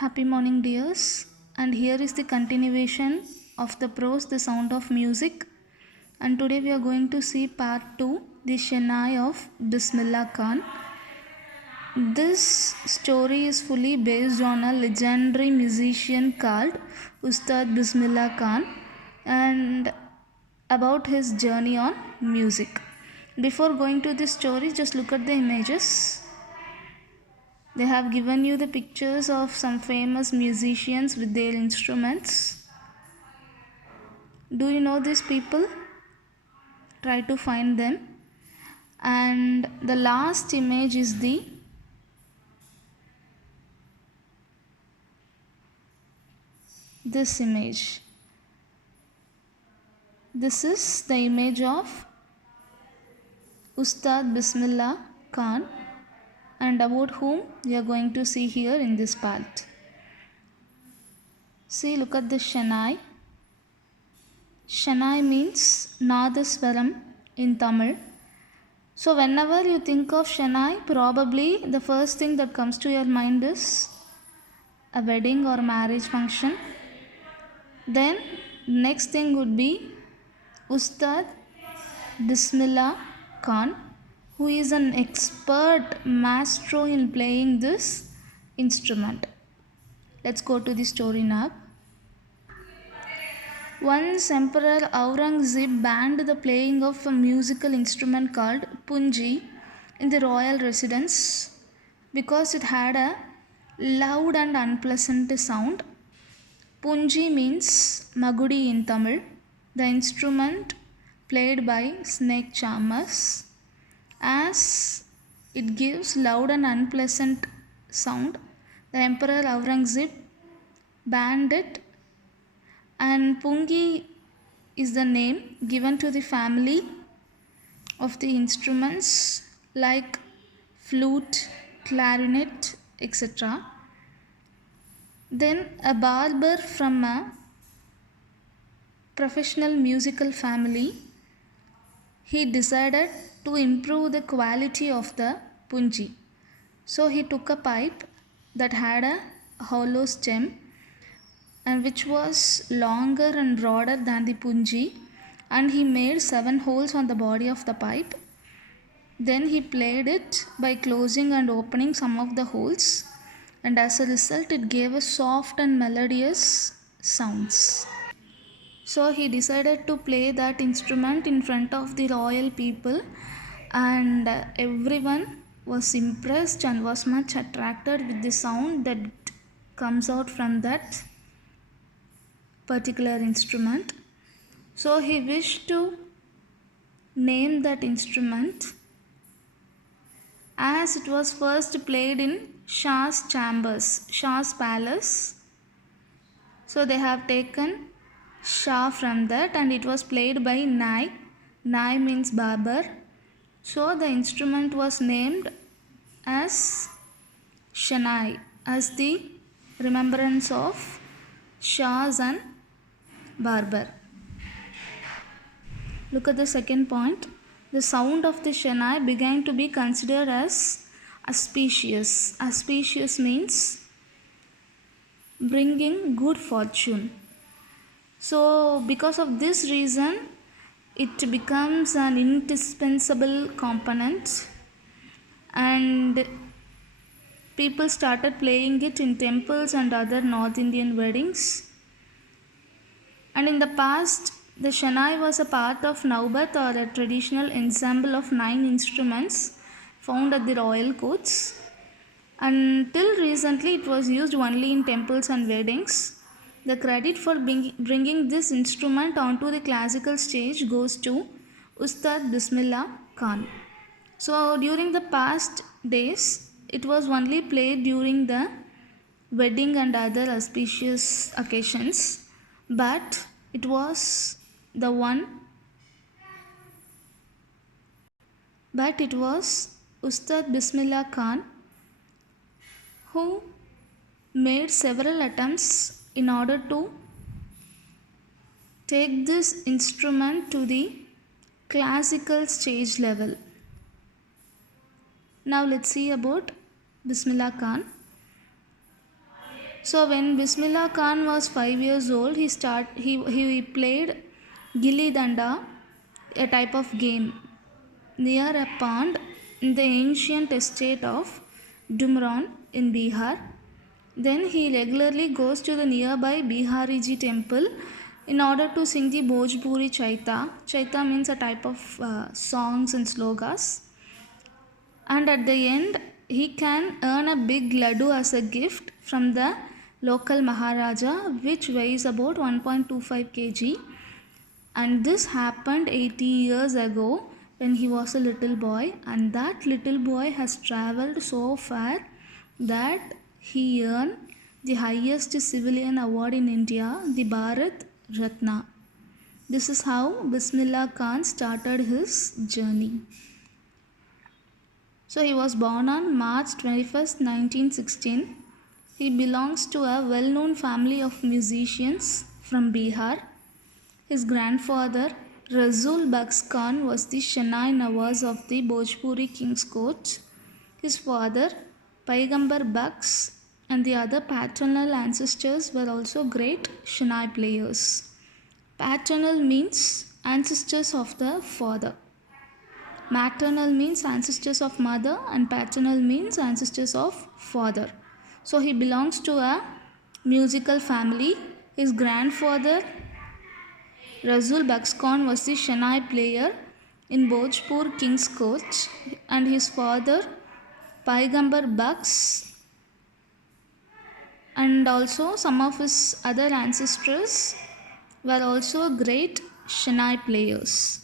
Happy morning, dears. And here is the continuation of the prose, The Sound of Music. And today we are going to see part 2, The Shehnai of Bismillah Khan. This story is fully based on a legendary musician called Ustad Bismillah Khan and about his journey on music. Before going to this story, just look at the images. They have given you the pictures of some famous musicians with their instruments. Do you know these people? Try to find them. And the last image is this image. This is the image of Ustad Bismillah Khan, and about whom we are going to see here in this part. See, look at the Shehnai. Shehnai means Nadaswaram in Tamil. So whenever you think of Shehnai, probably the first thing that comes to your mind is a wedding or marriage function. Then next thing would be Ustad Bismillah Khan, who is an expert maestro in playing this instrument. Let's go to the story now. Once Emperor Aurangzeb banned the playing of a musical instrument called punji in the royal residence because it had a loud and unpleasant sound. Punji means magudi in Tamil, the instrument played by snake charmers. As it gives loud and unpleasant sound, the Emperor Aurangzeb banned it, and Pungi is the name given to the family of the instruments like flute, clarinet, etc. Then a barber from a professional musical family, he decided to improve the quality of the punji. So he took a pipe that had a hollow stem and which was longer and broader than the punji, and he made 7 holes on the body of the pipe. Then he played it by closing and opening some of the holes, and as a result it gave a soft and melodious sounds. So he decided to play that instrument in front of the royal people, and everyone was impressed and was much attracted with the sound that comes out from that particular instrument. So he wished to name that instrument, as it was first played in Shah's chambers, Shah's palace. So they have taken Shah from that, and it was played by Nai. Nai means barber. So the instrument was named as Shehnai, as the remembrance of Shahs and barber. Look at the second point. The sound of the Shehnai began to be considered as auspicious. Auspicious means bringing good fortune. So because of this reason, it becomes an indispensable component, and people started playing it in temples and other North Indian weddings. And in the past, the Shehnai was a part of Naubat, or a traditional ensemble of 9 instruments found at the royal courts. Until recently, it was used only in temples and weddings. The credit for bringing this instrument onto the classical stage goes to Ustad Bismillah Khan. So during the past days, it was only played during the wedding and other auspicious occasions, but it was Ustad Bismillah Khan who made several attempts in order to take this instrument to the classical stage level. Now let's see about Bismillah Khan. So when Bismillah Khan was 5 years old, he played Gilli Danda, a type of game, near a pond in the ancient estate of Dumran in Bihar. Then he regularly goes to the nearby Bihariji temple in order to sing the Bhojpuri Chaita. Chaita means a type of songs and slogas. And at the end, he can earn a big laddu as a gift from the local Maharaja, which weighs about 1.25 kg. And this happened 80 years ago when he was a little boy, and that little boy has traveled so far that he earned the highest civilian award in India, the Bharat Ratna. This is how Bismillah Khan started his journey. So he was born on March 21st, 1916. He belongs to a well-known family of musicians from Bihar. His grandfather, Rasul Bakhsh Khan, was the Shehnai Nawaz of the Bhojpuri King's Court. His father, Paigambar Bakhsh, and the other paternal ancestors were also great Shehnai players. Paternal means ancestors of the father. Maternal means ancestors of mother, and paternal means ancestors of father. So he belongs to a musical family. His grandfather, Rasul Bakhsh Khan, was the Shehnai player in Bhojpur King's Court, and his father, Paigambar Bakhsh, and also some of his other ancestors were also great Shehnai players.